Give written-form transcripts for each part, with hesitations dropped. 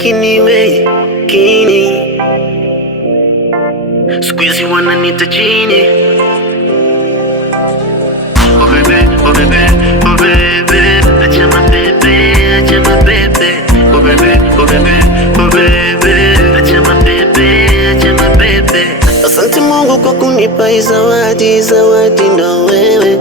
lakini we kini squeezy wananiita chini. Oh baby, oh baby, oh baby, acha mabebe, acha mabebe. Oh baby, oh baby, oh baby, acha mabebe, acha mabebe. Asante Mungu kwa kunipa hii zawadi, zawadi ndo wewe.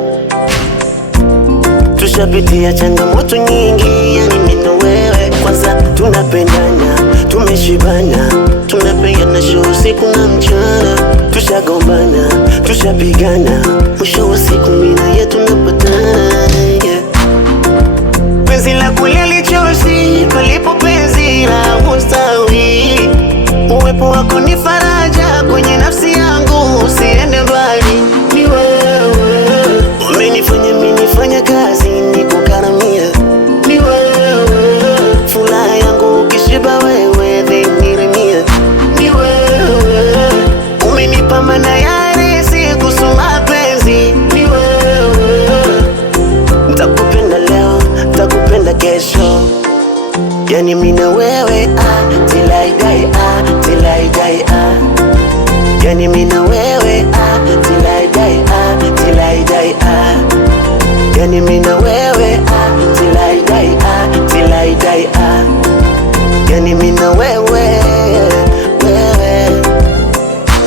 Tushapitia changamoto nyingi, yani mimi na wewe. Kwanza tunapendana, tumeshibana, tunapeana show usiku na mchana. Tushagombana, tushapigana, mwisho wa siku mimi na yeye tunapatana, yeah. Penzi la kweli lichoshi, palipo penzi la ustawi. Uwepo wako ni faraja kwenye nafsi yangu, usiende mbali. Ni wewe umenifanya mimi nifanye kazi nikukaramia. Ni wewe furaha yangu, ukishiba wewe then nirimia. Ni wewe umenipa maana ya riziki kusoma penzi. Ni wewe nitakupenda leo, nitakupenda kesho, yani mimi na wewe till I die, till I die, yani mimi na wewe till I die, till I die, yani mimi na wewe till I die, till I die, yani mimi na wewe.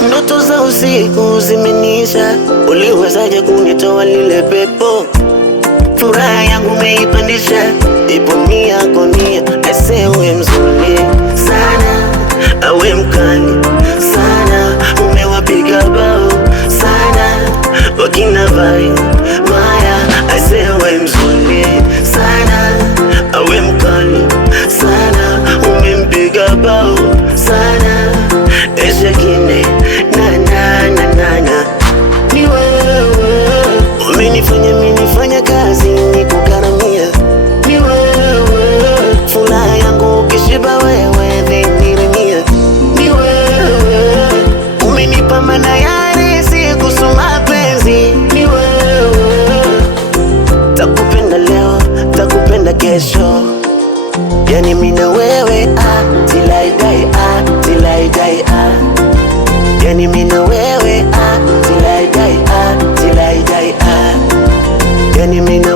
Ndoto za usiku zimenisha, uliwezaje kunitoa lile pepo? Furaha yangu umeipandisha, ipo nia kwa nia. Ese uwe mzuri sana, awe mkali sana, umewapiga bao sana wakina vai maya. Ese uwe mzuri sana, awe mkali sana, umempiga bao sana. Eshe kine na ni wewe umenifanya mimi nifanye kazi nikukaramia. Ni wewe furaha yangu, ukishiba wewe then nirimia. Ni wewe umenipa maana ya riziki kusoma penzi. Ni wewe takupenda leo, takupenda kesho, yani mimi na wewe till I die, till I die, yani mimi na wewe till I die, till I die, yani mimi na